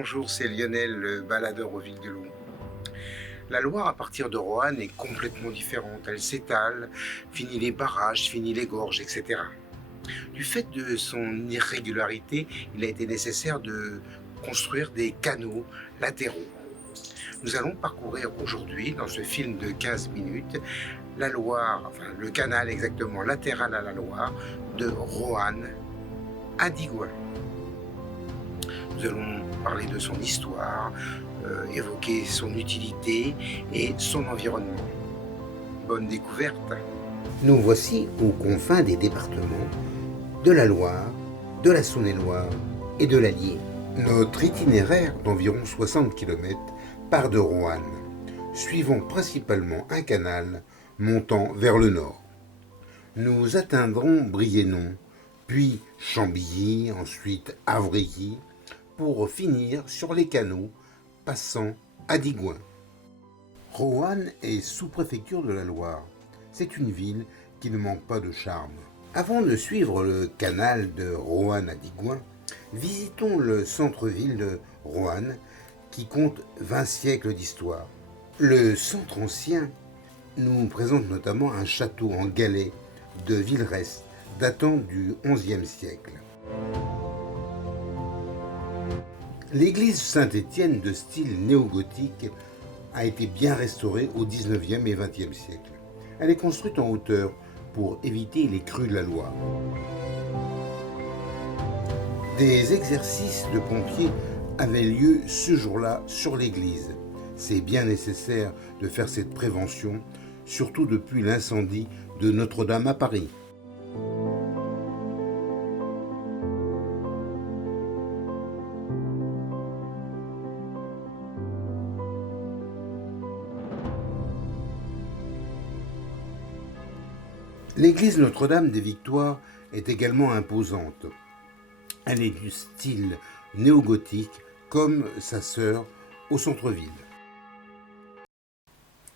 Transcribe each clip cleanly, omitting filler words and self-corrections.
bonjour, c'est Lionel, le baladeur aux villes de loup. La Loire, à partir de Roanne, est complètement différente. Elle s'étale, finit les barrages, finit les gorges, etc. Du fait de son irrégularité, il a été nécessaire de construire des canaux latéraux. Nous allons parcourir aujourd'hui, dans ce film de 15 minutes, la Loire, enfin le canal exactement latéral à la Loire, de Roanne à Digoin. Nous allons parler de son histoire, évoquer son utilité et son environnement. Bonne découverte! Nous voici aux confins des départements de la Loire, de la Saône-et-Loire et de l'Allier. Notre itinéraire d'environ 60 km part de Roanne, suivant principalement un canal montant vers le nord. Nous atteindrons Briennon, puis Chambilly, ensuite Avrilly, pour finir sur les canaux passant à Digoin. Roanne est sous-préfecture de la Loire. C'est une ville qui ne manque pas de charme. Avant de suivre le canal de Roanne à Digoin, visitons le centre-ville de Roanne qui compte 20 siècles d'histoire. Le centre ancien nous présente notamment un château en galets de Villerest datant du XIe siècle. L'église Saint-Étienne de style néo-gothique a été bien restaurée au XIXe et XXe siècle. Elle est construite en hauteur pour éviter les crues de la Loire. Des exercices de pompiers avaient lieu ce jour-là sur l'église. C'est bien nécessaire de faire cette prévention, surtout depuis l'incendie de Notre-Dame à Paris. L'église Notre-Dame des Victoires est également imposante. Elle est du style néo-gothique comme sa sœur au centre-ville.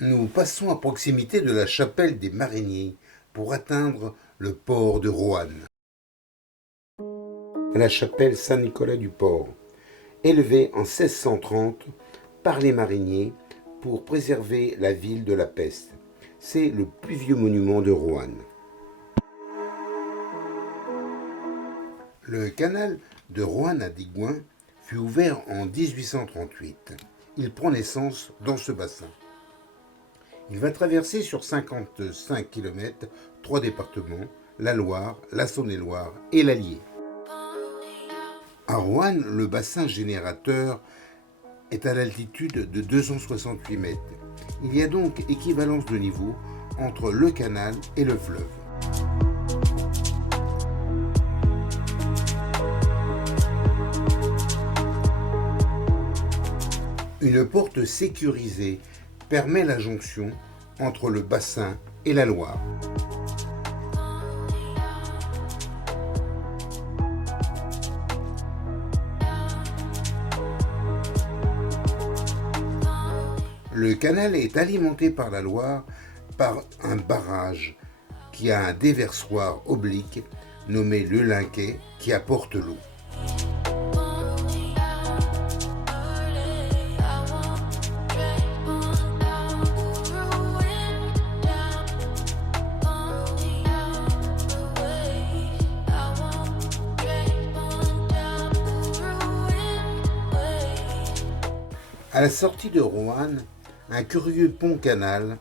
Nous passons à proximité de la chapelle des Mariniers pour atteindre le port de Roanne. La chapelle Saint-Nicolas du Port, élevée en 1630 par les mariniers pour préserver la ville de la peste. C'est le plus vieux monument de Roanne. Le canal de Roanne à Digoin fut ouvert en 1838. Il prend naissance dans ce bassin. Il va traverser sur 55 km 3 départements, la Loire, la Saône-et-Loire et l'Allier. À Roanne, le bassin générateur est à l'altitude de 268 mètres. Il y a donc équivalence de niveau entre le canal et le fleuve. Une porte sécurisée permet la jonction entre le bassin et la Loire. Le canal est alimenté par la Loire par un barrage qui a un déversoir oblique nommé le Linquet qui apporte l'eau. À la sortie de Roanne, un curieux pont-canal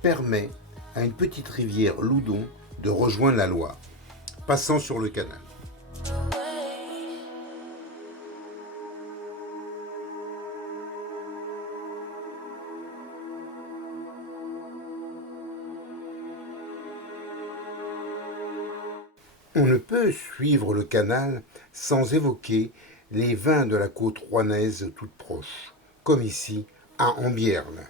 permet à une petite rivière Loudon de rejoindre la Loire, passant sur le canal. On ne peut suivre le canal sans évoquer les vins de la côte rouennaise toute proche, comme ici à Ambierle.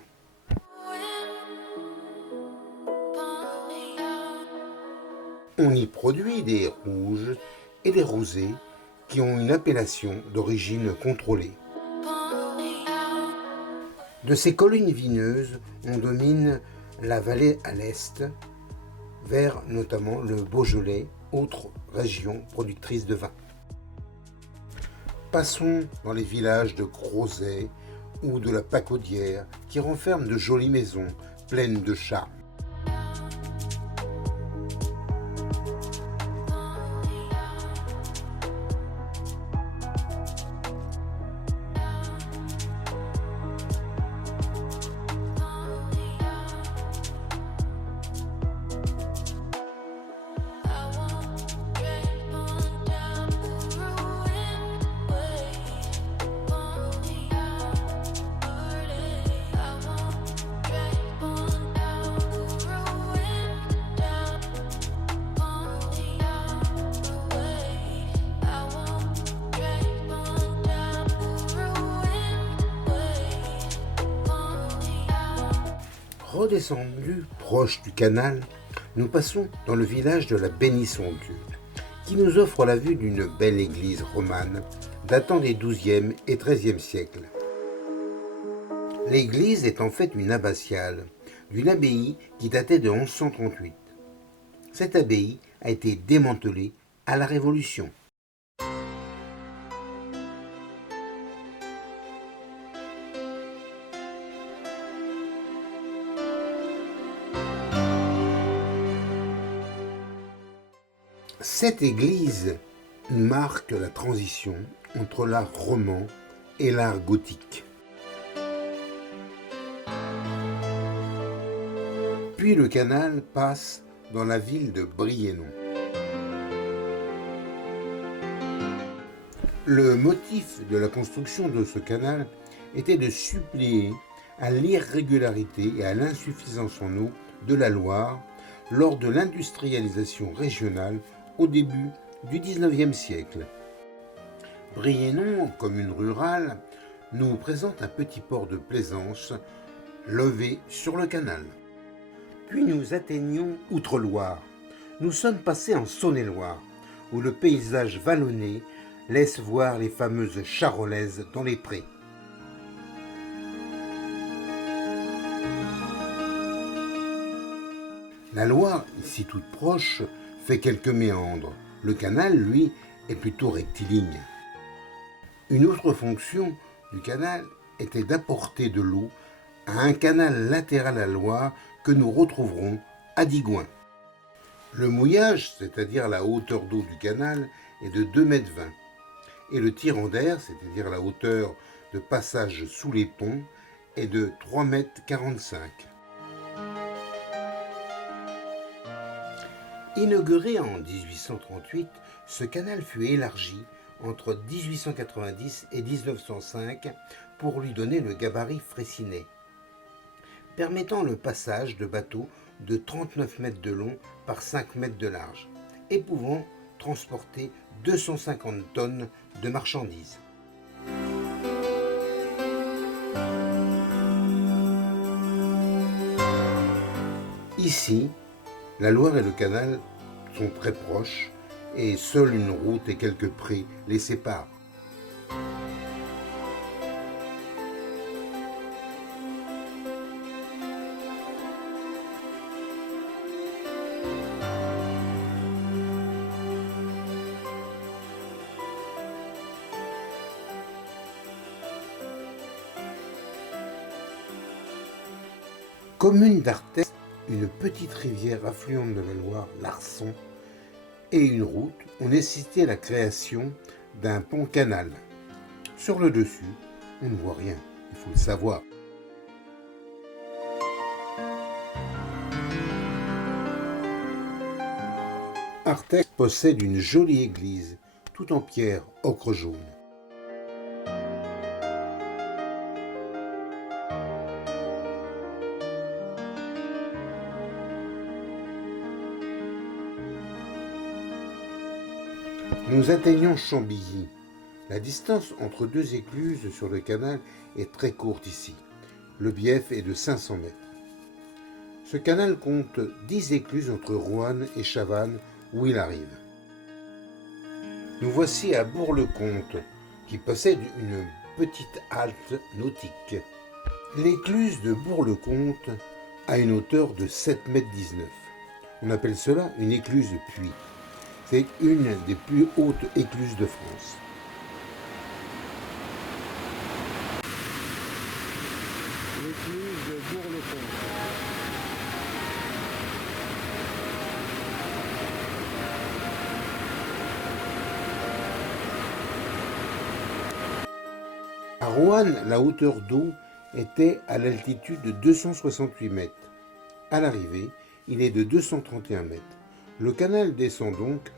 On y produit des rouges et des rosés qui ont une appellation d'origine contrôlée. De ces collines vineuses, on domine la vallée à l'est, vers notamment le Beaujolais, autre région productrice de vin. Passons dans les villages de Crozet ou de la Pacaudière qui renferment de jolies maisons pleines de charme. Redescendus proche du canal, nous passons dans le village de la Bénisson-Dieu, qui nous offre la vue d'une belle église romane datant des XIIe et XIIIe siècles. L'église est en fait une abbatiale d'une abbaye qui datait de 1138. Cette abbaye a été démantelée à la Révolution. Cette église marque la transition entre l'art roman et l'art gothique. Puis le canal passe dans la ville de Briennon. Le motif de la construction de ce canal était de suppléer à l'irrégularité et à l'insuffisance en eau de la Loire lors de l'industrialisation régionale au début du XIXe siècle. Briennon, commune rurale, nous présente un petit port de plaisance levé sur le canal. Puis nous atteignons Outre-Loire. Nous sommes passés en Saône-et-Loire, où le paysage vallonné laisse voir les fameuses charolaises dans les prés. La Loire, ici toute proche, fait quelques méandres. Le canal, lui, est plutôt rectiligne. Une autre fonction du canal était d'apporter de l'eau à un canal latéral à la Loire que nous retrouverons à Digoin. Le mouillage, c'est-à-dire la hauteur d'eau du canal, est de 2,20 m et le tirant d'air, c'est-à-dire la hauteur de passage sous les ponts, est de 3,45 m. Inauguré en 1838, ce canal fut élargi entre 1890 et 1905 pour lui donner le gabarit fraissinet, permettant le passage de bateaux de 39 mètres de long par 5 mètres de large et pouvant transporter 250 tonnes de marchandises. Ici, la Loire et le canal sont très proches et seule une route et quelques prés les séparent. Commune d'Arthez, une petite rivière affluente de la Loire, l'Arçon, et une route ont nécessité la création d'un pont-canal. Sur le dessus, on ne voit rien, il faut le savoir. Arthez possède une jolie église, toute en pierre ocre jaune. Nous atteignons Chambilly. La distance entre deux écluses sur le canal est très courte ici. Le bief est de 500 mètres. Ce canal compte 10 écluses entre Roanne et Chavannes où il arrive. Nous voici à Bourg-le-Comte, qui possède une petite halte nautique. L'écluse de Bourg-le-Comte a une hauteur de 7,19 m. On appelle cela une écluse de puits. C'est une des plus hautes écluses de France. l'écluse de Bourg-le-Pont. À Roanne, la hauteur d'eau était à l'altitude de 268 mètres. À l'arrivée, il est de 231 mètres. Le canal descend donc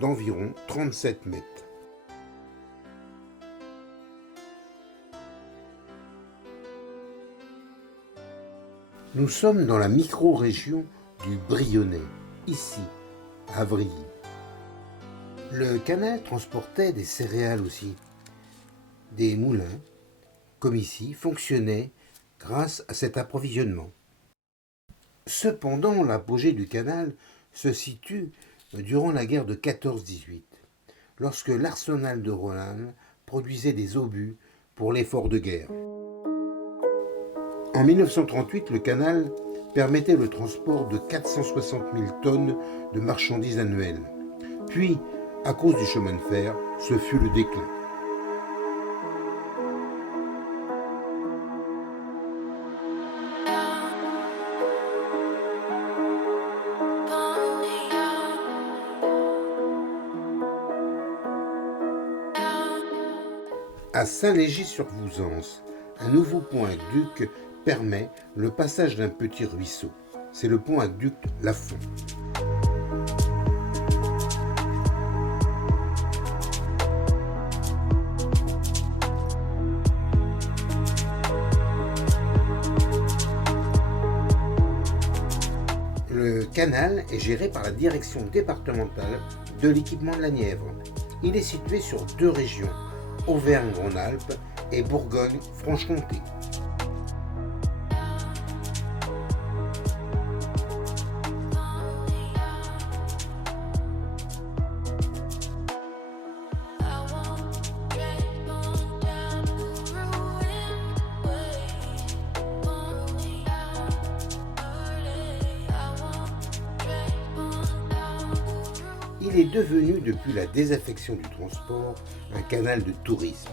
d'environ 37 mètres. Nous sommes dans la micro-région du Brionnais, ici, à Avrilly. Le canal transportait des céréales aussi. Des moulins, comme ici, fonctionnaient grâce à cet approvisionnement. Cependant, l'apogée du canal se situe durant la guerre de 14-18, lorsque l'arsenal de Roanne produisait des obus pour l'effort de guerre. En 1938, le canal permettait le transport de 460 000 tonnes de marchandises annuelles. Puis, à cause du chemin de fer, ce fut le déclin. À Saint-Léger-sur-Vouzance, un nouveau pont aqueduc permet le passage d'un petit ruisseau. C'est le pont aqueduc Lafond. Le canal est géré par la direction départementale de l'équipement de la Nièvre. Il est situé sur deux régions, Auvergne-Rhône-Alpes et Bourgogne-Franche-Comté. Il est devenu, depuis la désaffection du transport, un canal de tourisme.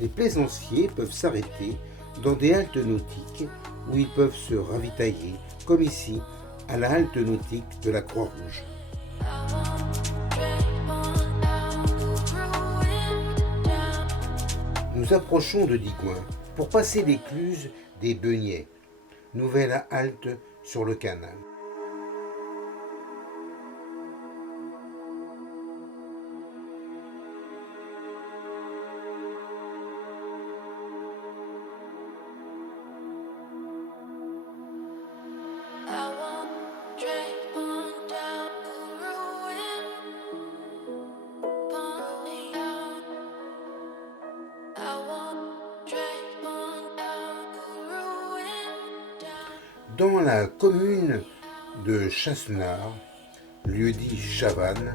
Les plaisanciers peuvent s'arrêter dans des haltes nautiques où ils peuvent se ravitailler, comme ici, à la halte nautique de la Croix-Rouge. Nous approchons de Digoin pour passer l'écluse des Beugnets, nouvelle halte sur le canal. Dans la commune de Chassenard, lieu-dit Chavannes,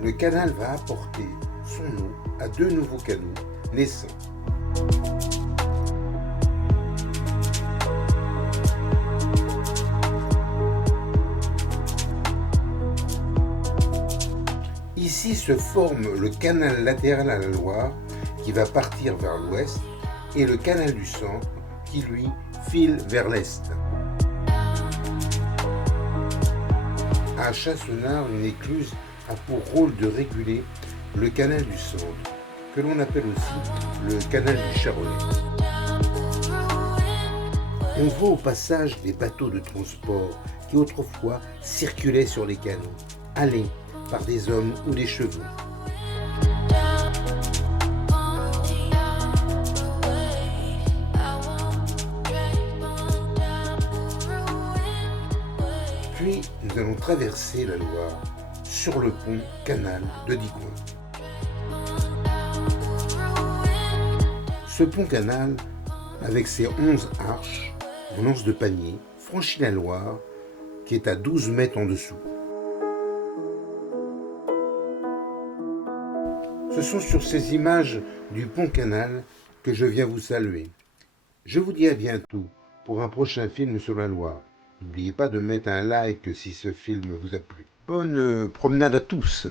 le canal va apporter son nom à deux nouveaux canaux naissants. Ici se forme le canal latéral à la Loire qui va partir vers l'ouest et le canal du centre qui lui file vers l'est. À Chassenard, une écluse a pour rôle de réguler le canal du centre, que l'on appelle aussi le canal du Charolais. On voit au passage des bateaux de transport qui autrefois circulaient sur les canaux, allés par des hommes ou des chevaux. Puis nous allons traverser la Loire sur le pont canal de Digoin. Ce pont canal, avec ses 11 arches en anse de panier, franchit la Loire qui est à 12 mètres en dessous. Ce sont sur ces images du pont canal que je viens vous saluer. Je vous dis à bientôt pour un prochain film sur la Loire. N'oubliez pas de mettre un like si ce film vous a plu. Bonne promenade à tous!